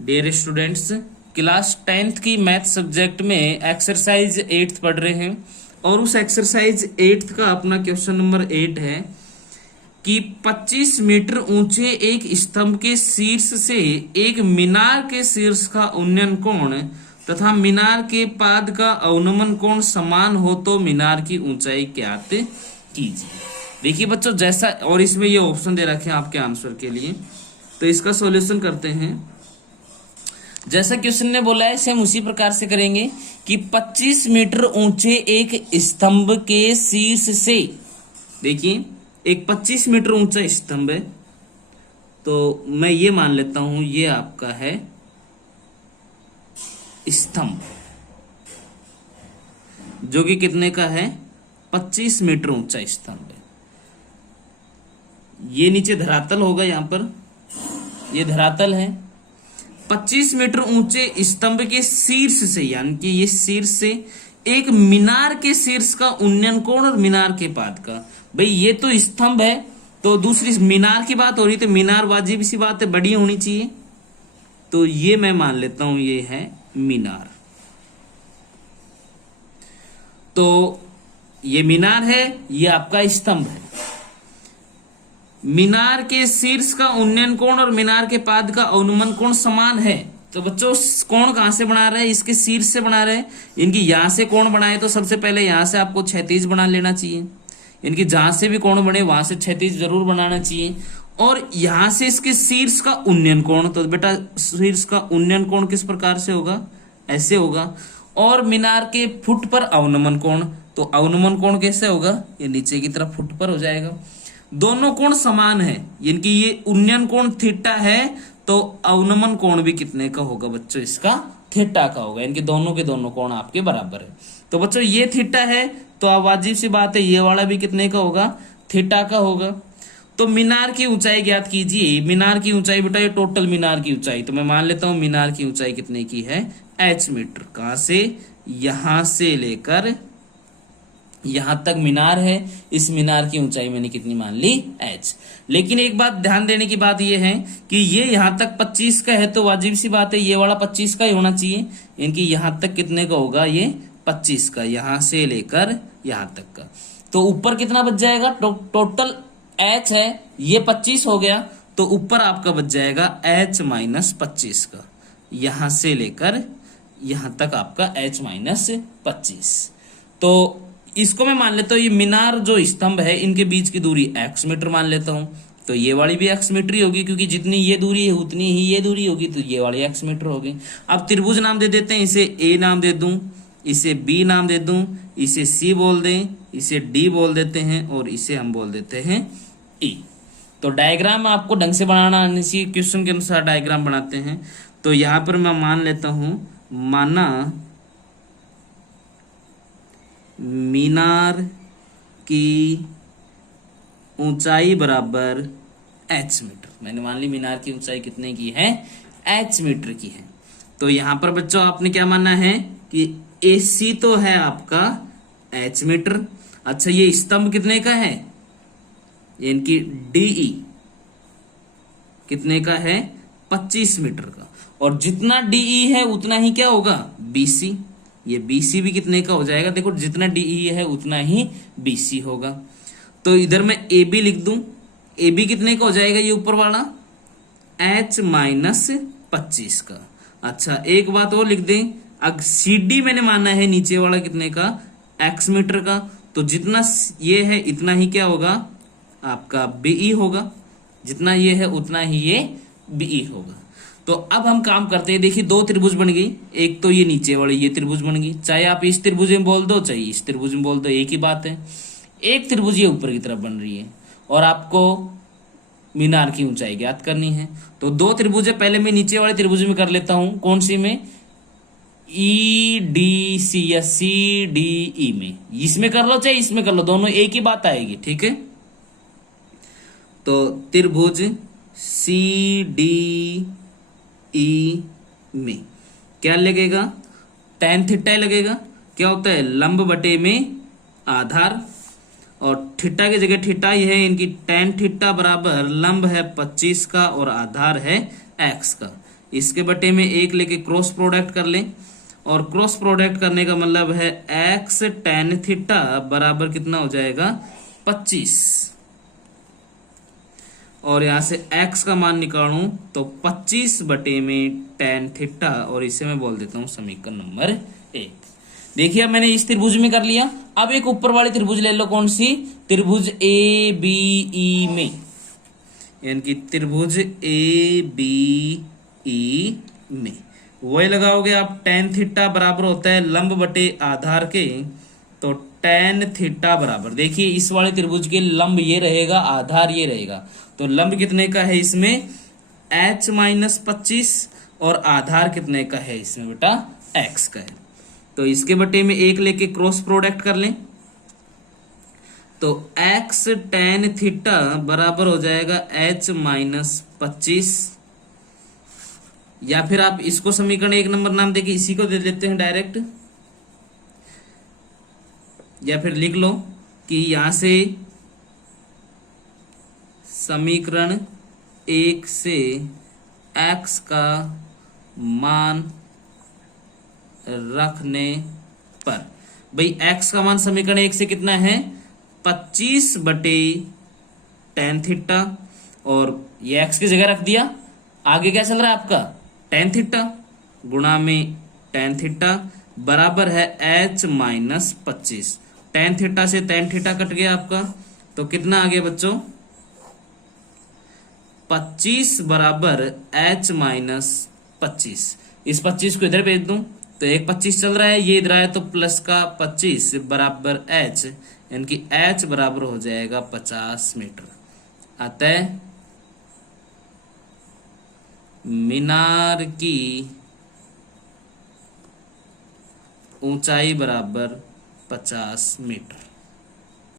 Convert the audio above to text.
Dear students, class 10th की math subject में exercise 8th पढ़ रहे हैं और उस एक्सरसाइज 8th का अपना क्वेश्चन नंबर 8 है कि 25 मीटर ऊंचे एक स्तंभ के शीर्ष से एक मीनार के शीर्ष का उन्नयन कोण तथा मीनार के पाद का अवनमन कोण समान हो तो मीनार की ऊंचाई ज्ञात कीजिए। देखिए बच्चों, जैसा और इसमें ये ऑप्शन दे रखे हैं आपके आंसर के लिए, तो इसका सॉल्यूशन करते हैं। जैसा क्वेश्चन ने बोला है सेम उसी प्रकार से करेंगे कि 25 मीटर ऊंचे एक स्तंभ के शीर्ष से, देखिए एक 25 मीटर ऊंचा स्तंभ है, तो मैं ये मान लेता हूं ये आपका है स्तंभ, जो कि कितने का है 25 मीटर ऊंचा स्तंभ है। ये नीचे धरातल होगा, यहां पर ये धरातल है। 25 मीटर ऊंचे स्तंभ के शीर्ष से, यानी कि ये शीर्ष से एक मीनार के शीर्ष का उन्नयन कोण और मीनार के पाद का, भाई ये तो स्तंभ है तो दूसरी मीनार की बात हो रही, तो मीनार वाजिब सी बात है, बड़ी होनी चाहिए, तो ये मैं मान लेता हूं ये है मीनार। तो ये मीनार है, ये आपका स्तंभ है। मीनार के शीर्ष का उन्नयन कोण और मीनार के पाद का अवनमन कोण समान है। तो बच्चों कोण कहां से बना रहे हैं, इसके शीर्ष से बना रहे हैं। इनकी यहां से कोण बनाए तो सबसे पहले यहां से आपको क्षैतिज बना लेना चाहिए। इनकी जहां से भी कोण बने वहां से क्षैतिज जरूर बनाना चाहिए। और यहां से इसके शीर्ष का उन्नयन कोण, तो बेटा शीर्ष का उन्नयन कोण किस प्रकार से होगा, ऐसे होगा। और मीनार के फुट पर अवनमन कोण, तो अवनमन कोण कैसे होगा, ये नीचे की तरफ फुट पर हो जाएगा। दोनों कोण समान है, इनकी ये उन्नयन कोण थीटा है तो अवनमन कोण भी कितने का होगा बच्चों, इसका थीटा का होगा। इनके दोनों के दोनों कोण आपके बराबर है। तो बच्चों ये थीटा है तो अब वाजिब सी बात है ये वाला भी कितने का होगा, थीटा का होगा। तो मीनार की ऊंचाई ज्ञात कीजिए। मीनार की ऊंचाई बेटा ये टोटल मीनार की ऊंचाई, तो मैं मान लेता हूं मीनार की ऊंचाई कितने की है h मीटर। कहां से, यहां से लेकर यहां तक मीनार है, इस मीनार की ऊंचाई मैंने कितनी मान ली h। लेकिन एक बात ध्यान देने की बात यह है कि ये यहां तक 25 का है तो वाजिब सी बात है ये वाला 25 का ही होना चाहिए। इनकी यहां तक कितने का होगा, ये 25 का, यहां से लेकर यहां तक का। तो ऊपर कितना बच जाएगा, टोटल h है ये 25 हो गया, तो ऊपर आपका बच जाएगा h माइनस 25 का, यहां से लेकर यहां तक आपका h माइनस 25। तो इसको मैं मान लेता हूं ये मीनार जो स्तंभ है इनके बीच की दूरी x मीटर मान लेता हूं, तो ये वाली भी x मीटर ही होगी, क्योंकि जितनी ये दूरी है उतनी ही ये दूरी होगी, तो ये वाली x मीटर होगी। अब त्रिभुज नाम दे देते हैं, इसे a नाम दे दूं, इसे b नाम दे दूं, इसे c बोल दें, इसे d बोल देते हैं और इसे हम बोल देते हैं e। तो डायग्राम आपको ढंग से बनाना आने चाहिए, क्वेश्चन के अनुसार डायग्राम बनाते हैं। तो यहां पर मैं मान लेता हूं, माना मीनार की ऊंचाई बराबर h मीटर। मैंने मान ली मीनार की ऊंचाई कितने की है, h मीटर की है। तो यहां पर बच्चों आपने क्या मानना है कि AC तो है आपका h मीटर। अच्छा ये स्तंभ कितने का है, इनकी DE कितने का है 25 मीटर का, और जितना DE है उतना ही क्या होगा BC। ये BC भी कितने का हो जाएगा, देखो जितना DE है उतना ही BC होगा। तो इधर मैं AB लिख दूं, AB कितने का हो जाएगा, ये ऊपर वाला h माइनस 25 का। अच्छा एक बात और लिख दें, अब CD मैंने माना है नीचे वाला कितने का x मीटर का, तो जितना ये है इतना ही क्या होगा आपका BE होगा, जितना ये है उतना ही ये BE होगा। तो अब हम काम करते हैं, देखिए दो त्रिभुज बन गई, एक तो ये नीचे वाली ये त्रिभुज बन गई, चाहे आप इस त्रिभुज में बोल दो चाहे इस त्रिभुज में बोल दो, एक ही बात है। एक त्रिभुज ये ऊपर की तरफ बन रही है और आपको मीनार की ऊंचाई ज्ञात करनी है। तो दो त्रिभुज है, पहले मैं नीचे वाले त्रिभुज में कर लेता हूं, कौन सी में, EDC या CDE में, इसमें कर लो चाहे इसमें कर लो, दोनों एक ही बात आएगी, ठीक है। तो त्रिभुज CDE में क्या लगेगा, tan थीटा लगेगा। क्या होता है, लंब बटे में आधार, और थीटा की जगह थीटा ही है, इनकी tan थीटा बराबर लंब है 25 का और आधार है x का। इसके बटे में 1 लेके क्रॉस प्रोडक्ट कर लें, और क्रॉस प्रोडक्ट करने का मतलब है x tan थीटा बराबर कितना हो जाएगा 25, और यहां से x का मान निकालूं तो 25 बटे में tan थीटा, और इसे मैं बोल देता हूं समीकरण नंबर 1। देखिए अब मैंने इस त्रिभुज में कर लिया। अब एक ऊपर वाली त्रिभुज ले लो, कौन सी? त्रिभुज ए बी ई में, यानी कि त्रिभुज ए बी ई में वही लगाओगे आप। tan थीटा बराबर होता है लंब बटे आधार के, तो tan थीटा बराबर, देखिए इस वाले त्रिभुज के लंब ये रहेगा, आधार ये रहेगा, तो लंब कितने का है इसमें h-25, और आधार कितने का है इसमें बेटा x का है। तो इसके बटे में 1 लेके क्रॉस प्रोडक्ट कर लें, तो x tan थीटा बराबर हो जाएगा h-25, या फिर आप इसको समीकरण 1 नंबर नाम देके इसी को दे देते हैं डायरेक्ट, या फिर लिख लो कि यहां से समीकरण 1 से x का मान रखने पर, भाई x का मान समीकरण 1 से कितना है 25 बटे tan थीटा, और ये x की जगह रख दिया। आगे क्या चल रहा है आपका tan थीटा गुणा में tan थीटा बराबर है h-25। tan थीटा से tan थीटा कट गया आपका, तो कितना आ गया बच्चों 25 बराबर h-25। इस 25 को इधर भेज दूं तो एक 25 चल रहा है, ये इधर आया तो प्लस का 25 बराबर h, यानी कि h बराबर हो जाएगा 50 मीटर। अतः मीनार की ऊंचाई बराबर 50 मीटर।